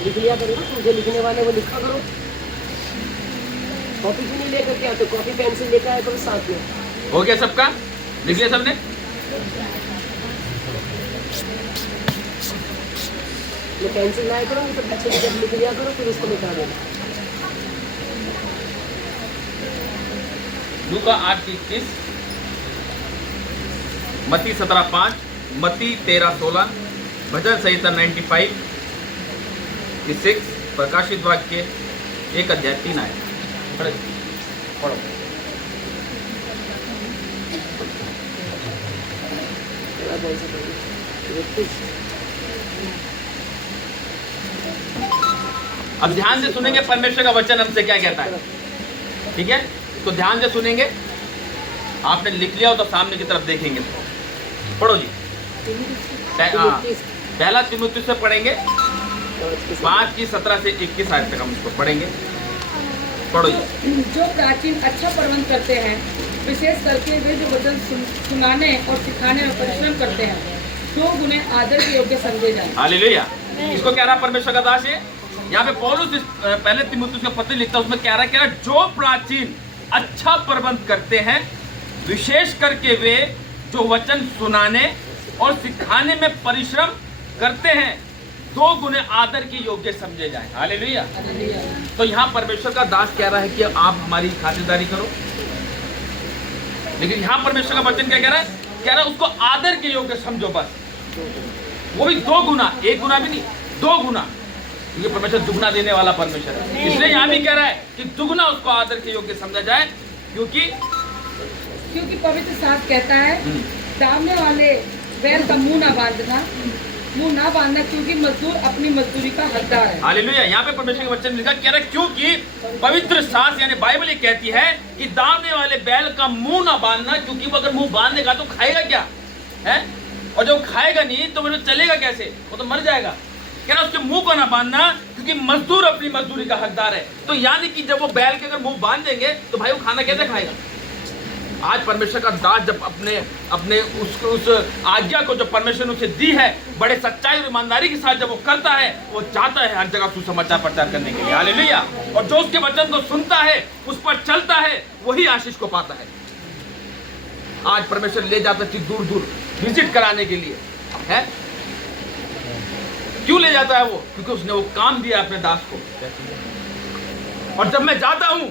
लिख लिया करो ना, तुम जो लिखने वाले वो लिखा करो। कॉपी क्यों नहीं लेकर के आते? कॉपी पेंसिल लेकर आया करो साथ में। हो गया सबका? लिख लिया सबने? मैं पेंसिल लाया करूँगी तो अच्छे से लिख लिया करो, फिर उसको मिटा देना। लूका 8:21, मत्ती 17:5, मत्ती 13:16, भजन संहिता 95:6, प्रकाशित वाक्य 1:3 आए। पढ़ो। अब ध्यान से सुनेंगे परमेश्वर का वचन हमसे क्या कहता है, ठीक है? तो ध्यान से सुनेंगे। आपने लिख लिया हो तो सामने की तरफ देखेंगे। पढ़ो जी। पहला तीमुथियुस से पढ़ेंगे 5:17 से 21 तक हम इसको पढ़ेंगे। पढ़ो जी। जो प्राचीन अच्छा प्रबंध करते हैं, विशेष करके वे जो वचन सुनाने और सिखाने में परिश्रम करते हैं, तो उन्हें आदर के योग्य समझे जाए। हालेलुया। इसको कह रहा परमेश्वर का दास है। यहाँ पे पौलुस पहले तीमुथियुस का पत्र लिखता है, उसमें कह रहा है जो प्राचीन अच्छा प्रबंध करते हैं, विशेष करके वे जो वचन सुनाने और सिखाने में परिश्रम करते हैं, 2 गुने आदर के योग्य समझे जाएं। हालेलुया। तो यहाँ परमेश्वर का दास कह रहा है कि आप हमारी खातिरदारी करो, लेकिन यहाँ परमेश्वर का वचन क्या कह रहा है? कह रहा है उसको आदर के योग्य समझो बस। वो भी 2 गुना, 1 गुना भी नहीं, 2 गुना, क्योंकि परमेश्वर दुगना देने वाला परमेश्वर है। इसलिए यहाँ भी कह रहा है कि दुगना उसको आदर के योग्य समझा जाए, क्योंकि पवित्र शास्त्र कहता है, दामने वाले बैल का मुंह ना बांधना, क्योंकि मजदूर अपनी मजदूरी का हकदार है। हालेलुया। यहाँ पे परमेश्वर के वचन लिखा, कह रहा है क्योंकि पवित्र शास्त्र यानी बाइबल ये कहती है कि दामने वाले बैल का मुंह ना बांधना, क्योंकि वो अगर मुंह बांधेगा तो खाएगा क्या है, और जब खाएगा नहीं तो वो चलेगा कैसे, वो तो मर जाएगा। कह रहा उसके मुंह को ना बांधना, क्योंकि मजदूर अपनी मजदूरी का हकदार है। तो यानी कि जब वो बैल के अगर मुंह बांध देंगे तो भाई वो खाना कैसे खाएगा? आज परमेश्वर का दास जब अपने उस आज्ञा को जो परमेश्वर ने उसे दी है, बड़े सच्चाई और ईमानदारी के साथ जब वो करता है, वो चाहता है हर जगह सुसमाचार प्रचार करने के लिए। हालेलुया। और जो उसके वचन को सुनता है, उस पर चलता है, वही आशीष को पाता है। आज परमेश्वर ले जाता है दूर दूर विजिट कराने के लिए, है? क्यों ले जाता है वो? क्योंकि उसने वो काम दिया अपने दास को। और जब मैं जाता हूं,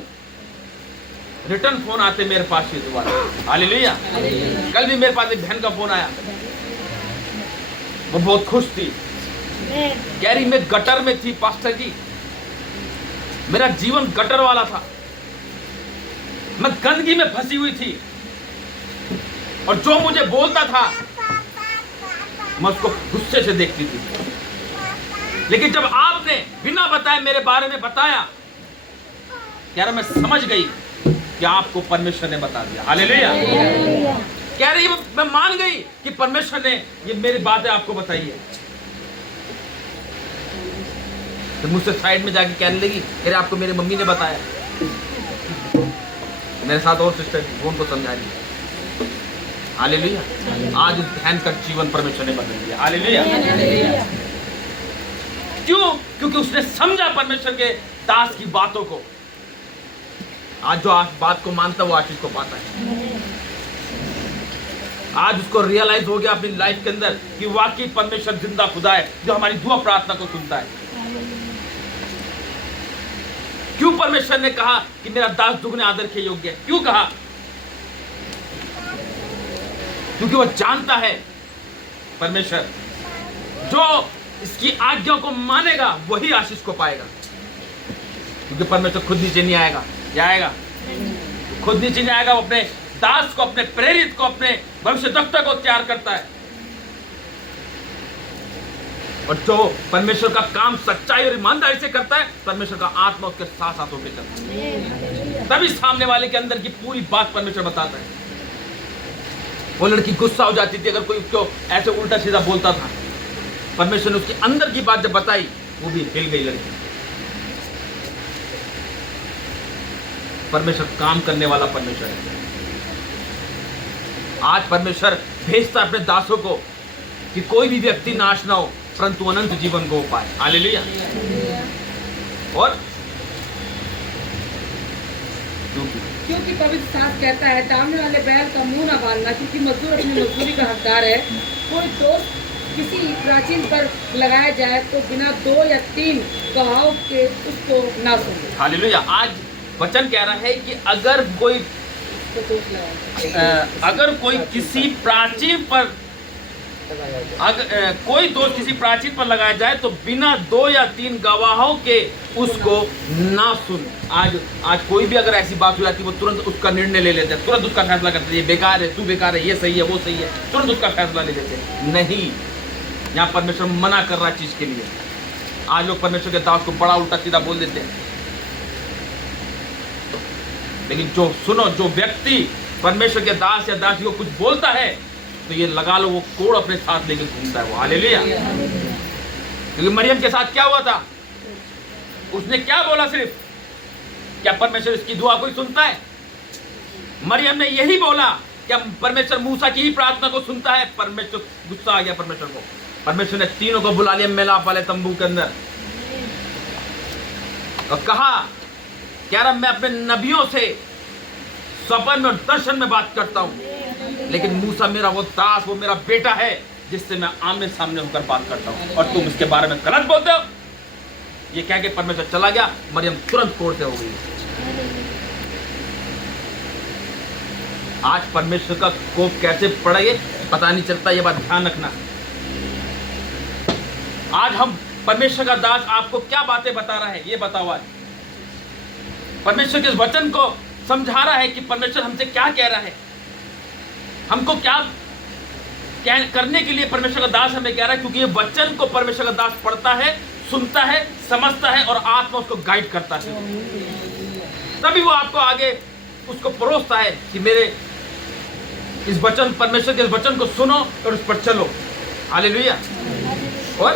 रिटर्न फोन आते मेरे पास ही दोबारा। हालेलुया। कल भी मेरे पास एक बहन का फोन आया, वो बहुत खुश थी, कह रही मैं गटर में थी पास्टर जी, मेरा जीवन गटर वाला था, मैं गंदगी में फंसी हुई थी, और जो मुझे बोलता था मैं उसको गुस्से से देखती थी, लेकिन जब आपने बिना बताए मेरे बारे में बताया, कह रहा मैं समझ गई कि आपको परमेश्वर ने बता दिया। हालेलुया। कह रही मैं मान गई कि परमेश्वर ने ये मेरी बातें आपको बताई है। तो मुझसे साइड में जाके कहने लगी, अरे आपको मेरी मम्मी ने बताया। मेरे साथ और सिस्टर थी, वो उनको समझा रही। हालेलुया। आज उस बहन का जीवन परमेश्वर ने बदल दिया। हालेलुया। क्यों? क्योंकि उसने समझा परमेश्वर के दास की बातों को। आज जो बात को मानता है वो आशीष को पाता है। आज उसको रियलाइज हो गया अपनी लाइफ के अंदर कि वाकई परमेश्वर जिंदा खुदा है जो हमारी दुआ प्रार्थना को सुनता है। क्यों परमेश्वर ने कहा कि मेरा दास दुगने आदर के योग्य है? क्यों कहा? क्योंकि वह जानता है परमेश्वर जो इसकी आज्ञा को मानेगा वही आशीष को पाएगा। क्योंकि परमेश्वर खुद नीचे नहीं आएगा, जाएगा खुद नीचे नहीं आएगा, वो अपने दास को, अपने प्रेरित को, अपने भविष्यद्वक्ता को तैयार करता है। और जो परमेश्वर का काम सच्चाई और ईमानदारी से करता है, परमेश्वर का आत्मा उसके साथ साथ होकर चलता है। तभी सामने वाले के अंदर की पूरी बात परमेश्वर बताता है। वो लड़की गुस्सा हो जाती थी अगर कोई उसको ऐसे उल्टा सीधा बोलता था, परमेश्वर ने उसके अंदर की बात जब बताई, वो भी हिल गई लड़की। परमेश्वर काम करने वाला परमेश्वर है। आज परमेश्वर भेजता अपने दासों को कि कोई भी व्यक्ति नाश ना हो, परंतु अनंत जीवन को पाए। हालेलुया। और क्योंकि पवित्र शास्त्र कहता है, दामने वाले बैल का मुंह न बांधना, क्योंकि मजदूर अपनी मजदूरी का हकदार है। कोई दोष किसी प्राचीन पर लगाया जाए तो बिना 2 या 3 गवाहों के उसको ना सुने। हालेलुया। आज वचन कह रहा है कि अगर कोई किसी प्राचीन पर कोई दोष किसी प्राचीन पर लगाया जाए तो बिना 2 या 3 गवाहों के उसको ना सुन। आज कोई भी अगर ऐसी बात हो जाती है, वो तुरंत उसका निर्णय ले लेते हैं, तुरंत उसका फैसला करते हैं, ये बेकार है, तू बेकार है, ये सही है, वो सही है, तुरंत उसका फैसला ले लेते हैं। नहीं, यहाँ परमेश्वर मना कर रहा है चीज के लिए। आज लोग परमेश्वर के दास को बड़ा उल्टा सीधा बोल देते हैं, लेकिन जो व्यक्ति परमेश्वर के दास या दासी को कुछ बोलता है तो ये लगा लो वो कोड़ अपने साथ लेके घूमता है वो। हालेलुया। क्योंकि मरियम के साथ क्या हुआ था? उसने क्या बोला? सिर्फ क्या परमेश्वर इसकी दुआ कोई सुनता है? मरियम ने यही बोला, क्या परमेश्वर मूसा की ही प्रार्थना को सुनता है? परमेश्वर गुस्सा आ गया परमेश्वर को। परमेश्वर ने तीनों को बुला लिया मेलाप वाले तंबू के अंदर और कहा, कह रहा मैं अपने नबियों से स्वप्न में और दर्शन में बात करता हूं, लेकिन मूसा मेरा वो दास, वो मेरा बेटा है जिससे मैं आमने सामने होकर बात करता हूं, और तुम इसके बारे में गलत बोलते हो। ये कह के परमेश्वर चला गया। मरियम तुरंत कोड़ से हो गई। आज परमेश्वर का कोप कैसे पड़ा ये पता नहीं चलता, ये बात ध्यान रखना। आज हम परमेश्वर का दास आपको क्या बातें बता रहा है, ये बताओ। आज परमेश्वर के इस वचन को समझा रहा है कि परमेश्वर हमसे क्या कह रहा है, हमको क्या करने के लिए परमेश्वर का दास हमें कह रहा है। क्योंकि ये वचन को परमेश्वर का दास पढ़ता है, सुनता है, समझता है और आत्मा उसको गाइड करता है, तभी वो आपको आगे उसको परोसता है कि मेरे इस वचन, परमेश्वर के इस वचन को सुनो और उस पर चलो। हालेलुया। और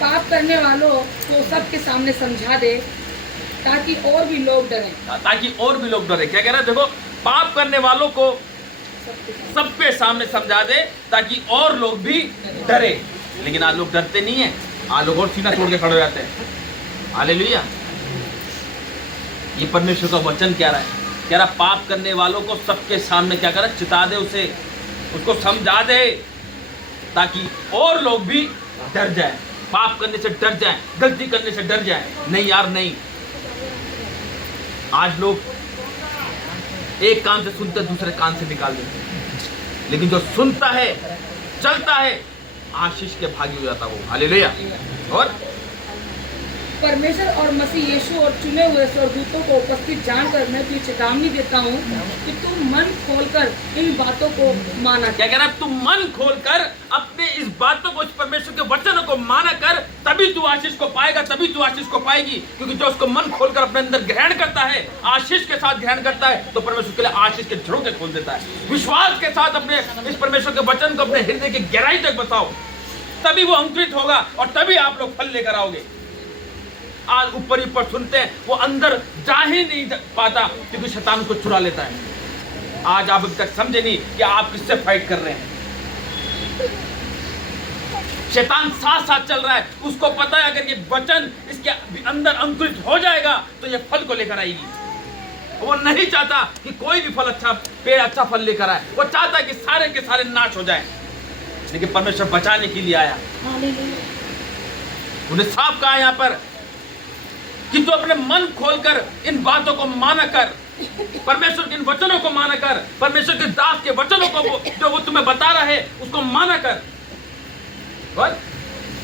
पाप करने वालों को सबके सामने समझा दे ताकि और भी लोग डरें। क्या कह रहा है? देखो, पाप करने वालों को सबके सामने समझा दे ताकि और लोग भी डरे। लेकिन आज लोग डरते नहीं है, आज लोग और सीना छोड़ के खड़े हो जाते हैं। हालेलुया। ये परमेश्वर का वचन कह रहा है, कह रहा पाप करने वालों को सबके सामने क्या करा, चिता दे, उसे उसको समझा दे ताकि और लोग भी डर जाए, पाप करने से डर जाए, गलती करने से डर जाए। नहीं यार, नहीं। आज लोग एक कान से सुनते दूसरे कान से निकाल देते हैं, लेकिन जो सुनता है, चलता है, आशीष के भागी हो जाता वो। हालेलुया। और परमेश्वर और मसीह यीशु और चुने हुए स्वर्गदूतों को उपस्थित जानकर मैं तुझे चेतावनी देता हूँ कि तुम मन खोलकर इन बातों को माना। क्या कह रहा है? तुम मन खोलकर अपने इस बातों को, इस परमेश्वर के वचनों को माना कर, तभी तू आशीष को पाएगा, तभी तू आशीष को पाएगी। क्योंकि जो उसको मन खोलकर अपने अंदर ग्रहण करता है, आशीष के साथ ग्रहण करता है, तो परमेश्वर के लिए आशीष के झरोखे खोल देता है। विश्वास के साथ अपने इस परमेश्वर के वचन को अपने हृदय की गहराई तक बसाओ, तभी वो अंकुरित होगा और तभी आप लोग फल लेकर आओगे। आज ऊपर ही ऊपर सुनते हैं, वो अंदर जा ही नहीं पाता क्योंकि शैतान उसको चुरा लेता है। आज आप अभी तक समझे नहीं कि आप किससे फाइट कर रहे हैं। शैतान साथ साथ चल रहा है, उसको पता है अगर ये वचन इसके अंदर अंकुरित हो जाएगा तो ये फल को लेकर आएगी। वो नहीं चाहता कि कोई भी फल अच्छा, पेड़ अच्छा फल लेकर आए, वो चाहता है कि सारे के सारे नाश हो जाए। लेकिन परमेश्वर बचाने के लिए आया। उन्हें साफ कहा यहाँ पर कि तू अपने मन खोलकर इन बातों को माना कर, परमेश्वर के इन वचनों को माना कर, परमेश्वर के दास के वचनों को जो वो तुम्हें बता रहा है उसको माना कर।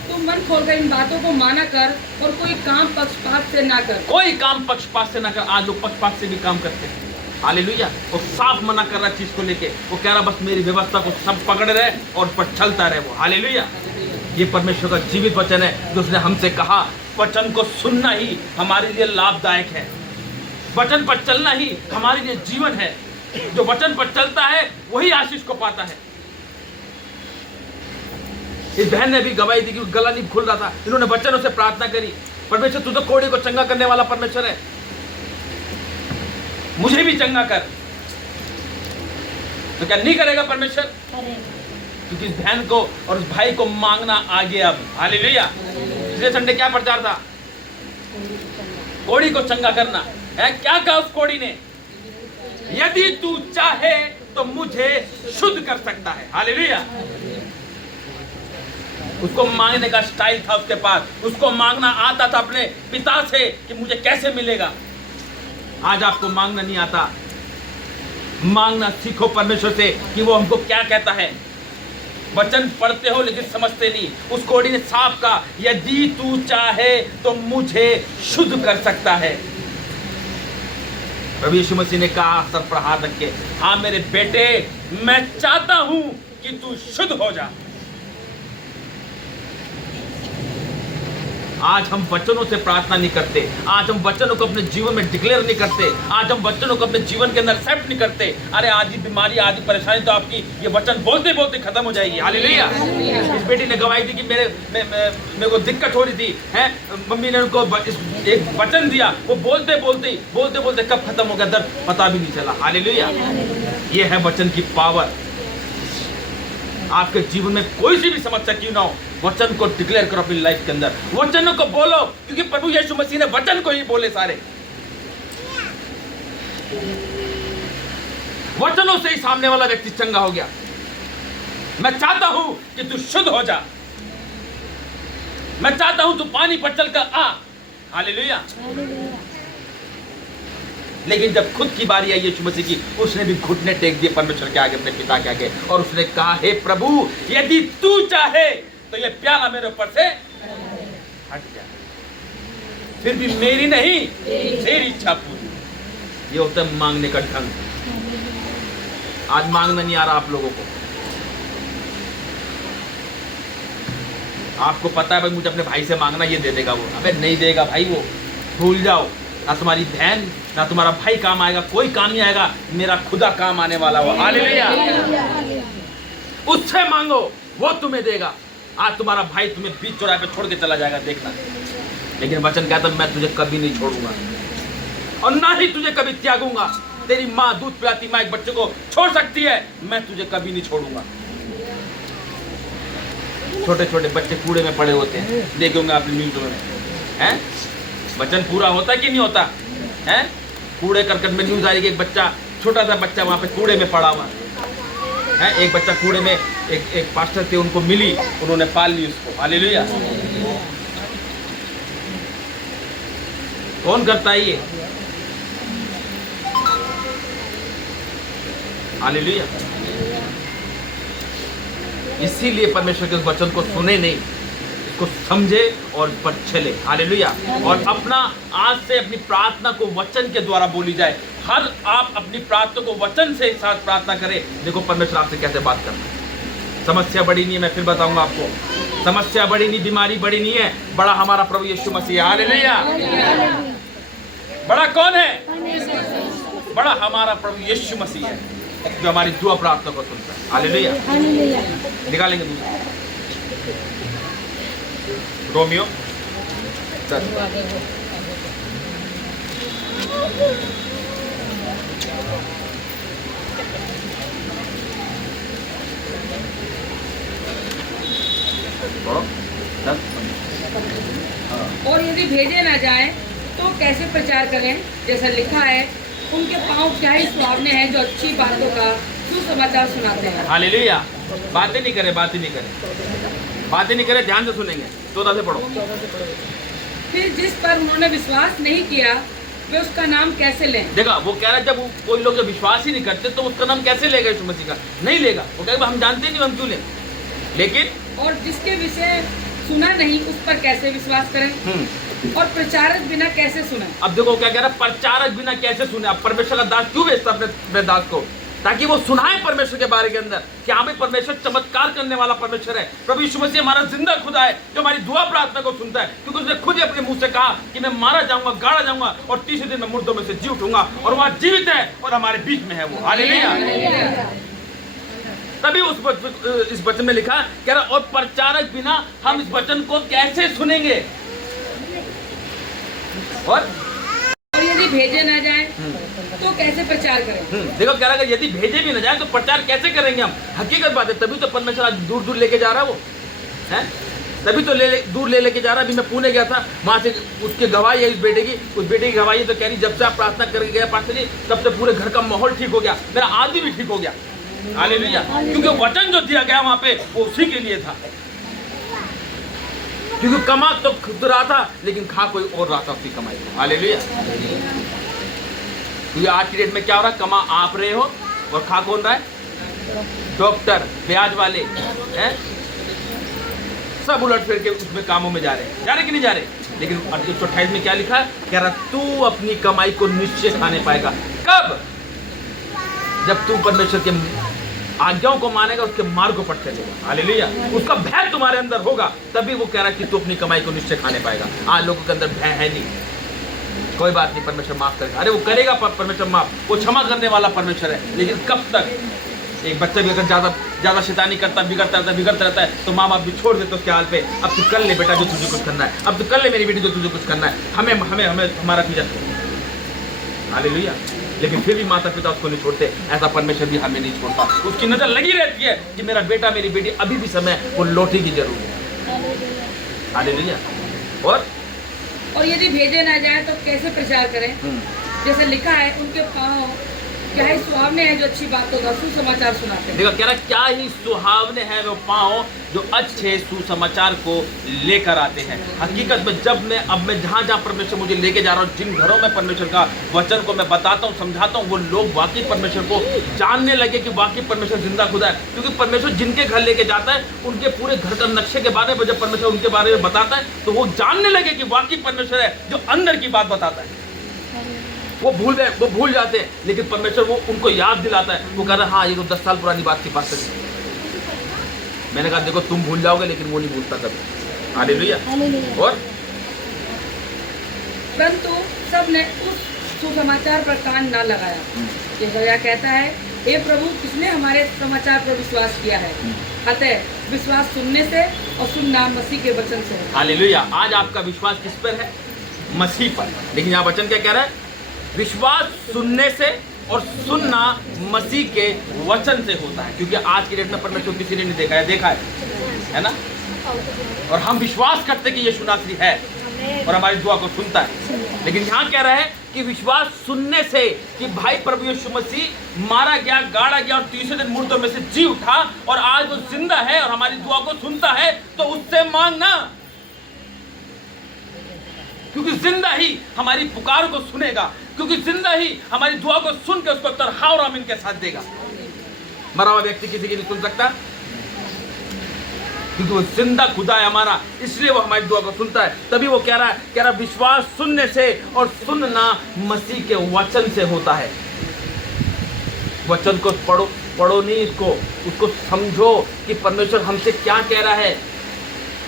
तुम मन खोलकर इन बातों को माना कर और कोई काम पक्षपात से ना कर। कोई काम पक्षपात से ना कर। आज लोग पक्षपात से भी काम करते हैं। हालेलुया। वो साफ मना कर रहा चीज को लेके, वो कह रहा बस मेरी व्यवस्था को सब पकड़ रहे और पर चलता रहे वो। हालेलुया। ये परमेश्वर का जीवित वचन है जो उसने हमसे कहा। वचन को सुनना ही हमारे लिए लाभदायक है, वचन पर चलना ही हमारे लिए जीवन है। जो वचन पर चलता है वही आशीष को पाता है। इस बहन ने भी गवाही दी कि गला नहीं खुल रहा था, इन्होंने वचनों से प्रार्थना करी, परमेश्वर तू तो कोड़े को चंगा करने वाला परमेश्वर है, मुझे भी चंगा कर। तो क्या नहीं करेगा परमेश्वर? क्योंकि इस बहन को और उस भाई को मांगना आ गया अब। हालेलुया। पिछले संडे क्या प्रचार था? कोड़ी को चंगा करना है। क्या कहा उस कोड़ी ने? यदि तू चाहे तो मुझे शुद्ध कर सकता है। हालेलुया। उसको मांगने का स्टाइल था उसके पास, उसको मांगना आता था अपने पिता से कि मुझे कैसे मिलेगा। आज आपको मांगना नहीं आता, मांगना सीखो परमेश्वर से कि वो हमको क्या कहता है। वचन पढ़ते हो लेकिन समझते नहीं। उस कोड़ी ने साफ कहा, यदि तू चाहे तो मुझे शुद्ध कर सकता है। प्रभु यीशु मसीह ने कहा सर पर हाथ रख के, हाँ मेरे बेटे, मैं चाहता हूं कि तू शुद्ध हो जा। आज हम वचनों से प्रार्थना नहीं करते, आज हम वचनों को अपने जीवन में डिक्लेयर नहीं करते, आज हम वचनों को अपने जीवन के अंदर एक्सेप्ट नहीं करते। अरे आधी बीमारी, आधी परेशानी तो आपकी ये वचन बोलते बोलते खत्म हो जाएगी। हालेलुया। इस बेटी ने गवाही दी कि मेरे को दिक्कत हो रही थी, हैं, मम्मी ने उनको एक वचन दिया, वो बोलते बोलते कब खत्म हो गया दर्द पता भी नहीं चला। हालेलुया। ये है वचन की पावर। आपके जीवन में कोई सी भी समस्या क्यों ना हो, वचन को डिक्लेयर करो अपनी लाइफ के अंदर, वचनों को बोलो, क्योंकि प्रभु यीशु मसीह ने वचन को ही बोले सारे। वचनों से ही सामने वाला व्यक्ति चंगा हो गया। मैं चाहता हूं कि तू शुद्ध हो जा, मैं चाहता हूं तू पानी पर चलकर आ। हालेलुया। लेकिन जब खुद की बारी आई यीशु मसीह की, उसने भी घुटने टेक दिए परमेश्वर के आगे, अपने पिता के आगे, और उसने कहा, हे प्रभु, यदि तू चाहे तो ये प्याला मेरे ऊपर से हट जाए, फिर भी मेरी नहीं तेरी इच्छा पूरी। ये होता है मांगने का ढंग। आज मांगना नहीं आ रहा आप लोगों को। आपको पता है भाई मुझे अपने भाई से मांगना, ये दे देगा वो। अबे नहीं देगा भाई, वो भूल जाओ। ना तुम्हारी बहन ना तुम्हारा भाई काम आएगा, कोई काम नहीं आएगा, मेरा खुदा काम आने वाला वो। हालेलुया। उससे मांगो, वो तुम्हें देगा। आज तुम्हारा भाई तुम्हें बीच चौराहे पे छोड़ के चला जाएगा, देखना। लेकिन वचन कहता है, मैं तुझे कभी नहीं छोड़ूंगा और ना ही तुझे कभी त्यागूंगा। तेरी माँ दूध पिलाती माँ एक बच्चे को छोड़ सकती है, मैं तुझे कभी नहीं छोड़ूंगा। छोटे छोटे बच्चे कूड़े में पड़े होते हैं, देखे होंगे आपने न्यूज़ में, हैं? वचन पूरा होता कि नहीं होता है? कूड़े करकट में न्यूज़ आई कि एक बच्चा, छोटा सा बच्चा वहाँ पे कूड़े में पड़ा हुआ है। एक बच्चा कूड़े में, एक पास्टर थे, उनको मिली, उन्होंने पाल ली उसको। हालेलुया। कौन करता है ये? हालेलुया। इसीलिए परमेश्वर के उस वचन को सुने नहीं, इसको समझे और पर चले। हालेलुया। और अपना आज से अपनी प्रार्थना को वचन के द्वारा बोली जाए। हर आप अपनी प्रार्थना को वचन से साथ प्रार्थना करें। देखो परमेश्वर आपसे कैसे बात करना है। समस्या बड़ी नहीं है, मैं फिर बताऊंगा आपको। समस्या बड़ी नहीं, बीमारी बड़ी नहीं है, बड़ा हमारा प्रभु यीशु मसीह। हालेलुया। बड़ा कौन है? बड़ा हमारा प्रभु यीशु मसीह है, जो हमारी दुआ प्रार्थना को सुनता है। हालेलुया। निकालेंगे दूसरा रोमियो 10। और यदि भेजे ना जाए तो कैसे प्रचार करें? जैसा लिखा है, उनके पांव क्या ही सुहावने हैं जो अच्छी बातों का सुसमाचार सुनाते हैं। हालेलुया। बातें नहीं करे, बातें नहीं करे, बातें नहीं करे, ध्यान से सुनेंगे। 14 से पढ़ो। फिर जिस पर उन्होंने विश्वास नहीं किया वे उसका नाम कैसे लें? देखा, वो कह रहा है जब कोई लोग जब विश्वास ही नहीं करते तो उसका नाम कैसे लेगा यीशु मसीह का? नहीं लेगा। वो कहेगा हम जानते नहीं, हम क्यों लें? लेकिन और जिसके विषय सुना नहीं उस पर कैसे विश्वास करें? और प्रचारक बिना कैसे सुने? अब देखो क्या कह रहा है, प्रचारक बिना कैसे सुने? अब परमेश्वर का दास क्यों भेजता अपने दास को? ताकि वो सुनाए परमेश्वर के बारे के अंदर कि हाँ भाई परमेश्वर चमत्कार करने वाला परमेश्वर है। प्रभु यीशु मसीह हमारा जिंदा खुदा है जो हमारी दुआ प्रार्थना को सुनता है, क्योंकि उसने खुद ही अपने मुंह से कहा कि मैं मारा जाऊंगा, गाड़ा जाऊंगा और तीसरे दिन मैं मुर्दों में से जी उठूंगा, और वहां जीवित है और हमारे बीच में है वो। हालेलुया। तभी इस वचन में लिखा कह रहा, और प्रचारक बिना हम इस वचन को कैसे सुनेंगे? और यदि भेजे ना जाए तो कैसे प्रचार करें? देखो कह रहा है यदि भेजे भी ना जाए तो प्रचार कैसे करेंगे हम? हकीकत बात है, तभी तो परमेश्वर आज दूर दूर लेके जा रहा है वो है, तभी तो दूर लेके जा रहा है। अभी मैं पुणे गया था, वहाँ से उसके गवाही है, उस बेटे की गवाही तो कह रही जब से आप प्रार्थना करके गए पास्टर जी तब से पूरे घर का माहौल ठीक हो गया, मेरा आदमी भी ठीक हो गया। हालेलुया, क्योंकि वचन जो दिया गया वहाँ पे वो उसी के लिए था, क्योंकि कमा तो खुद रहा था लेकिन खा कोई और रहा था उसकी कमाई को। हालेलुया, क्योंकि आज की डेट में क्या हो रहा है, कमा आप रहे हो और खा कौन रहा है? डॉक्टर, ब्याज वाले हैं, सब उलट फिर के उसमें कामों में जा रहे कि नहीं जा रहे? लेकिन 128 में क्या लिखा है? कह रहा तू अपनी कमाई को निश्चय खाने पाएगा। कब? जब तू परमेश्वर के आज्ञाओं को मानेगा, उसके मार्गों पर चलेगा। हालेलुया, उसका भय तुम्हारे अंदर होगा, तभी वो कह रहा है कि तू अपनी कमाई को निश्चय खाने पाएगा। आज लोगों के अंदर भय है नहीं, कोई बात नहीं, परमेश्वर माफ करेगा। अरे वो करेगा परमेश्वर माफ, वो क्षमा करने वाला परमेश्वर है, लेकिन कब तक? एक बच्चा भी अगर ज्यादा शैतानी करता बिगड़ता रहता है तो माँ बाप भी छोड़ देते उसके हाल पे। अब तू कर ले बेटा जो तुझे कुछ करना है, अब तू कर ले मेरी बेटी जो तुझे कुछ करना है, हमें हमारा पीछा। हालेलुया, लेकिन फिर भी माता पिता उसको नहीं छोड़ते, ऐसा परमेश्वर भी हमें नहीं छोड़ता। उसकी नजर लगी रहती है कि मेरा बेटा मेरी बेटी अभी भी समय वो लौटी की जरूर है। हालेलुया, और यदि भेजे ना जाए तो कैसे प्रचार करें? जैसे लिखा है, उनके पाँव क्या ही सुहावने हैं जो अच्छी बातों का सुसमाचार सुनाते हैं। देखो कह रहा क्या ही सुहावने हैं वो पाँव जो अच्छे सुसमाचार को लेकर आते हैं। हकीकत में जब मैं जहाँ परमेश्वर मुझे लेके जा रहा हूँ, जिन घरों में परमेश्वर का वचन को मैं बताता हूँ, समझाता हूँ, वो लोग वाकई परमेश्वर को जानने लगे कि वाकई परमेश्वर जिंदा खुदा है। क्योंकि परमेश्वर जिनके घर लेके जाता है उनके पूरे घर का नक्शे के बारे में जब परमेश्वर उनके बारे में बताता है तो वो जानने लगे कि वाकई परमेश्वर है जो अंदर की बात बताता है। वो भूल जाते हैं, लेकिन परमेश्वर वो उनको याद दिलाता है। वो कह रहा है हाँ ये तो 10 साल पुरानी बात की बात है। मैंने कहा देखो तुम भूल जाओगे लेकिन वो नहीं भूलता कभी। हालेलुया, और परंतु सबने उस सुसमाचार पर कान ना लगाया। यशायाह कहता है, हे प्रभु किसने हमारे समाचार पर विश्वास किया है? अतः विश्वास सुनने से और सुनना मसीह के वचन से। हालेलुया, आज आपका विश्वास किस पर है? मसीह पर। लेकिन यहाँ वचन क्या कह रहा है? विश्वास सुनने से और सुनना मसीह के वचन से होता है। क्योंकि आज की डेट में परमेश्वर किसी ने नहीं देखा है ना? और हम विश्वास करते कि यीशु नासरी है और हमारी दुआ को सुनता है। लेकिन यहाँ कह रहा है कि विश्वास सुनने से कि भाई प्रभु यीशु मसीह मारा गया, गाड़ा गया और तीसरे दिन मुर्दों में से जी उठा और आज वो जिंदा है और हमारी दुआ को सुनता है, तो उससे मांगना, क्योंकि जिंदा ही हमारी पुकार को सुनेगा, क्योंकि जिंदा ही हमारी दुआ को सुन के उसको तरहा और आमीन के साथ देगा। मरा हुआ व्यक्ति किसी की नहीं सुन सकता, क्योंकि वो जिंदा खुदा है हमारा, इसलिए वो हमारी दुआ को सुनता है। तभी वो कह रहा विश्वास सुनने से और सुनना मसीह के वचन से होता है। वचन को पढ़ो नहीं, उसको समझो कि परमेश्वर हमसे क्या कह रहा है।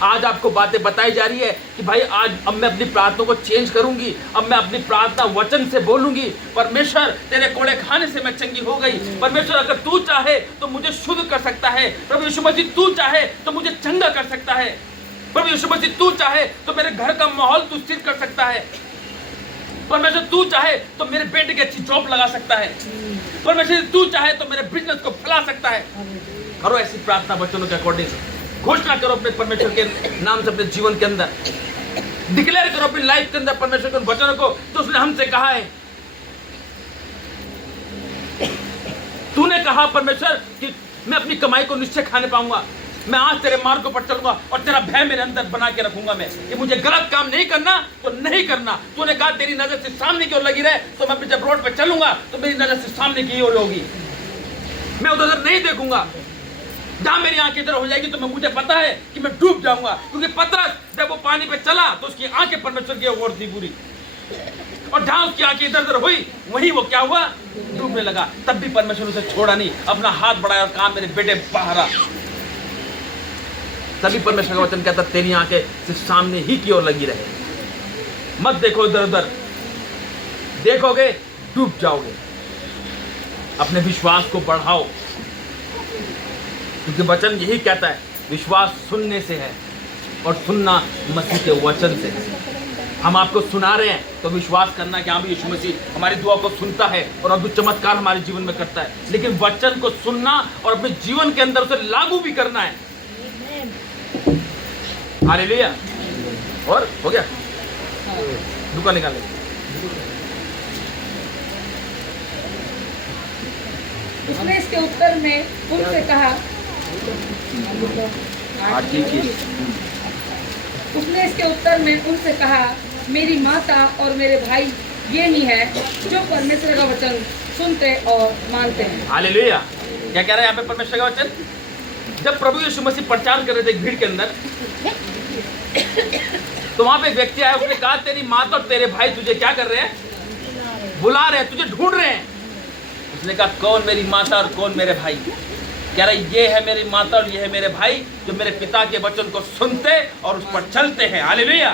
आज आपको बातें बताई जा रही है कि भाई आज अब मैं अपनी प्रार्थना को चेंज करूंगी, अब मैं अपनी प्रार्थना वचन से बोलूंगी। परमेश्वर तेरे कोड़े खाने से मैं चंगी हो गई। परमेश्वर अगर तू चाहे तो मुझे शुद्ध कर सकता है। प्रभु यीशु मसीह तू चाहे तो मुझे चंगा कर सकता है। प्रभु यीशु मसीह तू चाहे तो मेरे घर का माहौल तू स्थिर कर सकता है। परमेश्वर तू चाहे तो मेरे बेटे की अच्छी जॉब लगा सकता है। परमेश्वर तू चाहे तो मेरे बिजनेस को फैला सकता है। करो ऐसी प्रार्थना वचनों के अकॉर्डिंग, घोषणा करो अपने परमेश्वर के नाम से अपने जीवन के अंदर, डिक्लेयर करो अपनी लाइफ के अंदर परमेश्वर के वचनों को तो उसने हमसे कहा है। तूने कहा परमेश्वर कि मैं अपनी कमाई को निश्चय खाने पाऊंगा, मैं आज तेरे मार्गों पर चलूंगा और तेरा भय मेरे अंदर बना के रखूंगा। मैं कि मुझे गलत काम नहीं करना तो नहीं करना। तूने कहा तेरी नजर से सामने की ओर लगी रहे, तो मैं जब रोड पर चलूंगा तो मेरी नजर से सामने की ओर होगी, मैं उधर नहीं देखूंगा। जहां मेरी आंखें इधर हो जाएगी तो मुझे पता है कि मैं डूब जाऊंगा। क्योंकि पतरस जब वो पानी पे चला तो उसकी आंखें परमेश्वर की ओर थी पूरी, और जहां उसकी आंखें इधर उधर हुई वहीं वो क्या हुआ? डूबने लगा। तब भी परमेश्वर उसे छोड़ा नहीं, अपना हाथ बढ़ाया और कहा मेरे बेटे बाहर आ। तभी परमेश्वर का वचन कहता तेरी आंखें सिर्फ सामने ही की ओर लगी रहे, मत देखो इधर उधर, देखोगे डूब जाओगे। अपने विश्वास को बढ़ाओ, क्योंकि वचन यही कहता है विश्वास सुनने से है और सुनना मसीह के वचन से है। हम आपको सुना रहे हैं तो विश्वास करना कि हाँ भी यीशु मसीह हमारी दुआ को सुनता है और अद्भुत चमत्कार हमारे जीवन में करता है। लेकिन वचन को सुनना और अपने जीवन के अंदर उसे लागू भी करना है। हालेलुया। और हो गया, दुकान निकाल लेंगे। उसने इसके उत्तर में उनसे कहा, उसने इसके उत्तर में उनसे कहा, मेरी माता और मेरे भाई ये ही है जो परमेश्वर का वचन सुनते और मानते हैं। हालेलुया। क्या कह रहा है यहाँ पे परमेश्वर का वचन? जब प्रभु यीशु मसीह प्रचार कर रहे थे एक भीड़ के अंदर, तो वहां पे एक व्यक्ति आया, उसने कहा तेरी माता और तेरे भाई तुझे क्या कर रहे हैं? बुला रहे हैं, तुझे ढूंढ रहे हैं। उसने कहा कौन मेरी माता और कौन मेरे भाई? कह रहा ये है मेरी माता और ये है मेरे भाई जो मेरे पिता के वचन को सुनते और उस पर चलते हैं। हालेलुया।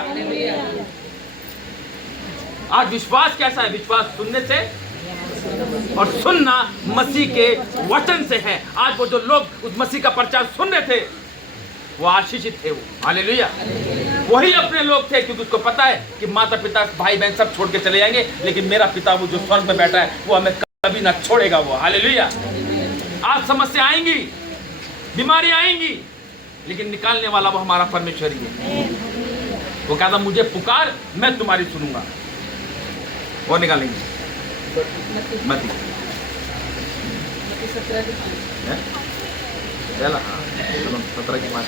आज विश्वास कैसा है? विश्वास सुनने से और सुनना मसीह के वचन से है। आज वो जो लोग उस मसीह का प्रचार सुन रहे थे वो आशीषित थे। वो हालेलुया। वही अपने लोग थे, क्योंकि उसको पता है कि माता पिता भाई बहन सब छोड़ के चले जाएंगे, लेकिन मेरा पिता वो जो स्वर्ग में बैठा है वो हमें कभी ना छोड़ेगा। वो हालेलुया। आज समस्या आएंगी, बीमारी आएंगी, लेकिन निकालने वाला वो हमारा परमेश्वर ही है। वो कहता मुझे पुकार, मैं तुम्हारी सुनूंगा और निकालेंगे। मती 17 की बात।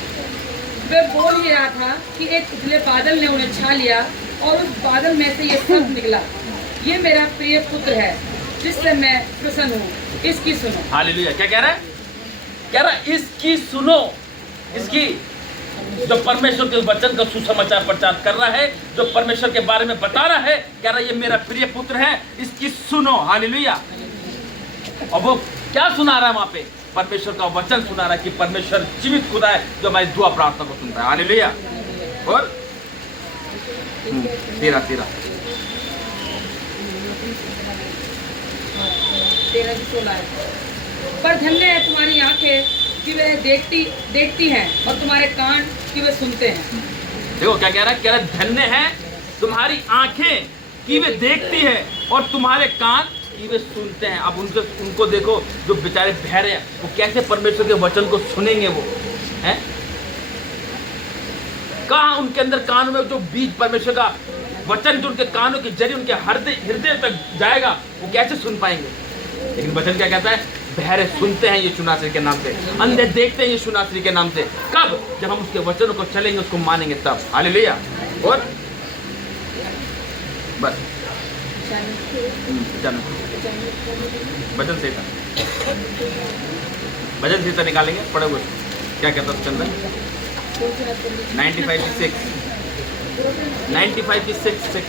वे बोल ही रहा था कि एक उजले बादल ने उन्हें छा लिया और उस बादल में से ये शब्द निकला, ये मेरा प्रिय पुत्र है जिससे मैं प्रसन्न हूँ, इसकी सुनो। हालेलुया। क्या कह रहा है? कह रहा है इसकी सुनो। इसकी जो परमेश्वर के वचन का सुसमाचार प्रचार कर रहा है, जो परमेश्वर के बारे में बता रहा है, कह रहा है ये मेरा प्रिय पुत्र है, इसकी सुनो। हालेलुया। और वो क्या सुना रहा है वहां पे? परमेश्वर का वचन सुना रहा है कि परमेश्वर जीवित खुदा है जो हमारी दुआ प्रार्थना को सुनता है। हालेलुया। और 13 पर धन्य है तुम्हारी आंखें कि वे देखती हैं और तुम्हारे कान कि वे सुनते हैं। देखो क्या कह रहा है? कह रहा है धन्य है तुम्हारी आंखें कि वे देखती है और तुम्हारे कान कि वे सुनते हैं। अब उनको देखो जो बेचारे बहरे हैं, वो कैसे परमेश्वर के वचन को सुनेंगे? वो हैं कहाँ उनके अंदर कान में जो बीज परमेश्वर का वचन जो उनके कानों के जरिए उनके हृदय तक जाएगा, वो कैसे सुन पाएंगे? लेकिन वचन क्या कहता है? बहरे सुनते हैं यीशु नासरी के नाम से, अंधे देखते हैं यीशु नासरी के नाम से। कब? जब हम उसके वचनों को चलेंगे, उसको मानेंगे तब। हालेलुया। और बस वचन से निकालेंगे, पढ़े हुए क्या कहता है उसके अंदर? 95 की 6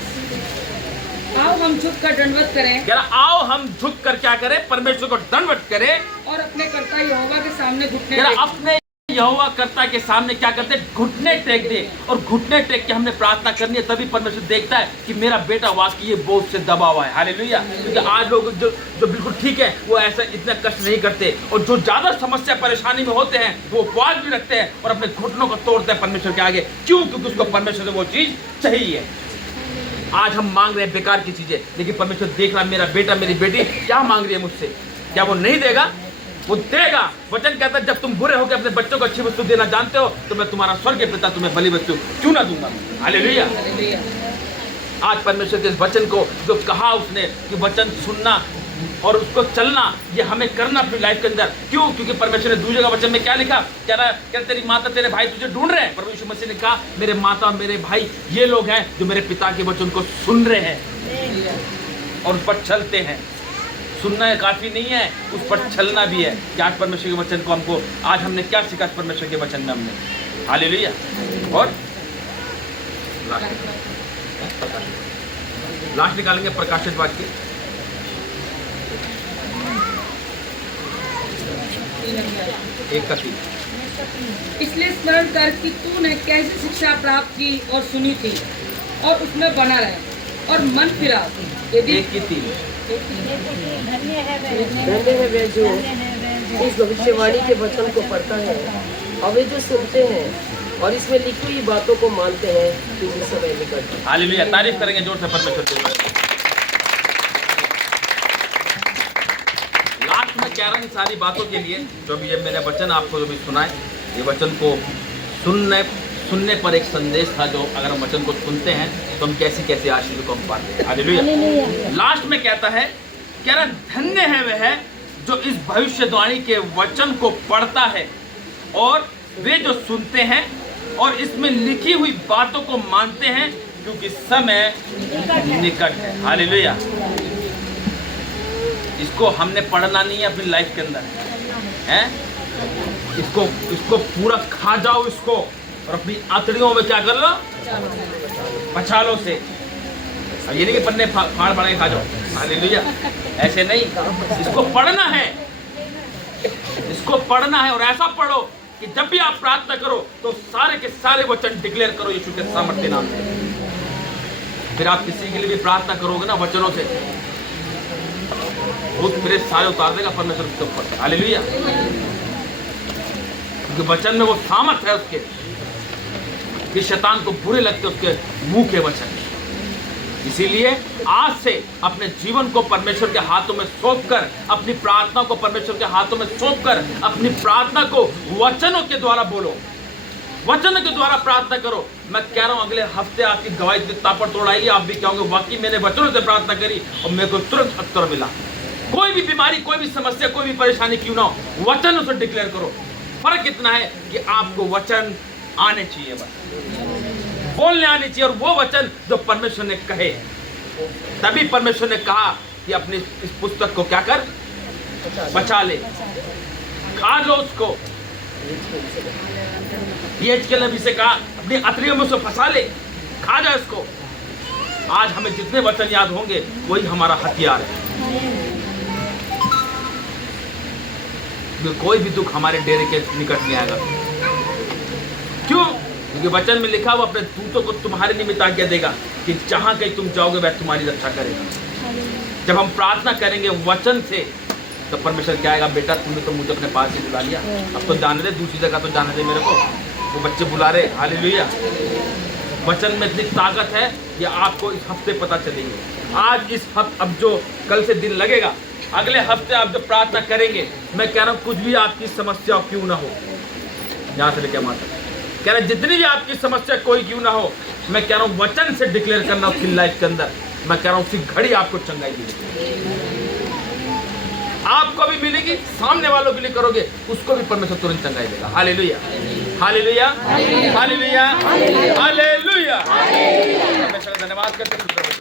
आओ हम झुक कर दंडवत करें। कह रहा आओ हम झुक कर क्या करें? परमेश्वर को दंडवत करें और अपने कर्ता यहोवा के सामने घुटने कह रहा अपने यहोवा कर्ता के सामने क्या करते? घुटने टेक दे। और घुटने टेक के हमने प्रार्थना करनी है, तभी परमेश्वर देखता है कि मेरा बेटा वाकई ये बोझ से दबा हुआ है। हालेलुया। क्योंकि आज लोग जो बिल्कुल ठीक है वो ऐसा इतना कष्ट नहीं करते, और जो ज्यादा समस्या परेशानी में होते हैं वो उपवास भी रखते हैं और अपने घुटनों को तोड़ते हैं परमेश्वर के आगे। क्यों? क्योंकि उसको परमेश्वर से वो चीज चाहिए। आज हम मांग रहे हैं बेकार की चीजें, लेकिन परमेश्वर देख रहा है मेरा बेटा मेरी बेटी क्या मांग रही है मुझसे। क्या वो नहीं देगा? वो देगा। वचन कहता है जब तुम बुरे होकर अपने बच्चों को अच्छी वस्तु देना जानते हो तो मैं तुम्हारा स्वर्गीय पिता तुम्हें भली वस्तु क्यों ना दूंगा। हालेलुया। आज परमेश्वर के इस वचन को जो कहा उसने कि वचन सुनना और उसको चलना, ये हमें करना अपनी लाइफ के अंदर। क्यों? क्योंकि परमेश्वर ने दूसरे का वचन में क्या लिखा? कह रहा है तेरी माता तेरे भाई तुझे ढूंढ रहे हैं। प्रभु यीशु मसीह ने कहा मेरे माता और मेरे भाई ये लोग हैं जो मेरे पिता के वचन को सुन रहे हैं और उस पर चलते हैं। सुनना काफी नहीं है, उस पर चलना भी है। कि आज परमेश्वर के वचन को हमको आज हमने क्या सीखा परमेश्वर के वचन में हमने? हालेलुया। और लास्ट निकालेंगे प्रकाशित वाक्य 1:3। इसलिए स्मरण कर कि तूने कैसी शिक्षा प्राप्त की और सुनी थी और उसमें बना रहे और मन फिरा। यदि 1:3 धन्य है वे जो इस भविष्यवाणी के वचन को पढ़ता है और वे जो सुनते हैं और इसमें लिखी हुई बातों को मानते हैं क्योंकि समय निकट है। हालेलुया, तारीफ करेंगे जोर से परमेश्वर के लिए। लास्ट में कह रहा हूं इन सारी बातों के लिए, जो भी ये मेरे वचन आपको जो भी सुनाए, ये वचन को सुनने पर एक संदेश था, जो अगर हम वचन को सुनते हैं तो हम कैसी कैसी आशीष को हम पाते हैं। हालेलुया। लास्ट में कहता है, कह रहा धन्य है वह है जो इस भविष्यवाणी के वचन को पढ़ता है और वे जो सुनते हैं और इसमें लिखी हुई बातों को मानते हैं क्योंकि समय निकट है। हालेलुया। इसको हमने पढ़ना नहीं है अपनी लाइफ के अंदर, हैं? इसको पूरा खा जाओ इसको, और अपनी आंतड़ियों में क्या कर लो, बचा लो से। अब ये नहीं कि पन्ने फाड़ फाड़ के खा जाओ, हालेलुया, ऐसे नहीं। इसको पढ़ना है, इसको पढ़ना है, और ऐसा पढ़ो कि जब भी आप प्रार्थना करो तो सारे के सारे वचन डिक्लेयर करो यीशु के सामर्थ्य नाम से। फिर आप किसी के लिए भी प्रार्थना करोगे ना वचनों से, भूत प्रेत सारे उतार देगा परमेश्वर के ऊपर। हालेलुया। क्योंकि वचन में वो सामर्थ है उसके, कि शैतान को बुरे लगते उसके मुंह के वचन। इसीलिए आज से अपने जीवन को परमेश्वर के हाथों में सौंपकर, अपनी प्रार्थना को परमेश्वर के हाथों में सौंपकर, अपनी प्रार्थना को वचनों के द्वारा बोलो, वचनों के द्वारा प्रार्थना करो। मैं कह रहा हूं अगले हफ्ते आपकी गवाही तापड़ तोड़ाएगी, आप भी कहोगे वाकई मैंने वचनों से प्रार्थना करी और मेरे को तुरंत उत्तर मिला। कोई भी बीमारी, कोई भी समस्या, कोई भी परेशानी क्यों ना हो, वचनों से डिक्लेयर करो। फर्क इतना है कि आपको वचन आने चाहिए, बस बोलने आने चाहिए, और वो वचन जो परमेश्वर ने कहे। तभी परमेश्वर ने कहा कि अपनी इस पुस्तक को क्या कर, बचा ले, खा लो उसको। यहेजकेल नबी से कहा अपनी अतरियों में उसे फंसा ले, खा जा इसको। आज हमें जितने वचन याद होंगे वही हमारा हथियार है। कोई भी दुख हमारे डेरे के निकट नहीं आएगा। क्यों? क्योंकि वचन में लिखा हुआ अपने दूतों को तुम्हारे निमित्त आज्ञा देगा कि जहां कहीं तुम जाओगे वह तुम्हारी रक्षा करेगा। जब हम प्रार्थना करेंगे वचन से तो परमेश्वर क्या आएगा, बेटा तुमने तो मुझे अपने पास ही बुला लिया, अब तो जाने दे, दूसरी जगह तो जाने दे मेरे को। वो बच्चे बुला रहे। हालेलुया। वचन में इतनी ताकत है कि आपको इस हफ्ते पता चलेगी। आज इस हफ्ते, अब जो कल से दिन लगेगा, अगले हफ्ते आप जब प्रार्थना करेंगे, मैं कह रहा हूँ कुछ भी आपकी समस्या क्यों ना हो, यहाँ से लेके माता कह रहा जितनी भी आपकी समस्या कोई क्यों ना हो, मैं कह रहा हूँ वचन से डिक्लेयर करना उसकी लाइफ के अंदर। मैं कह रहा हूँ उसी घड़ी आपको चंगाई मिलेगी, आपको भी मिलेगी, सामने वालों के लिए करोगे उसको भी परमेश्वर तुरंत चंगाई देगा। Hallelujah, hallelujah, hallelujah, hallelujah. परमेश्वर का धन्यवाद करते हैं।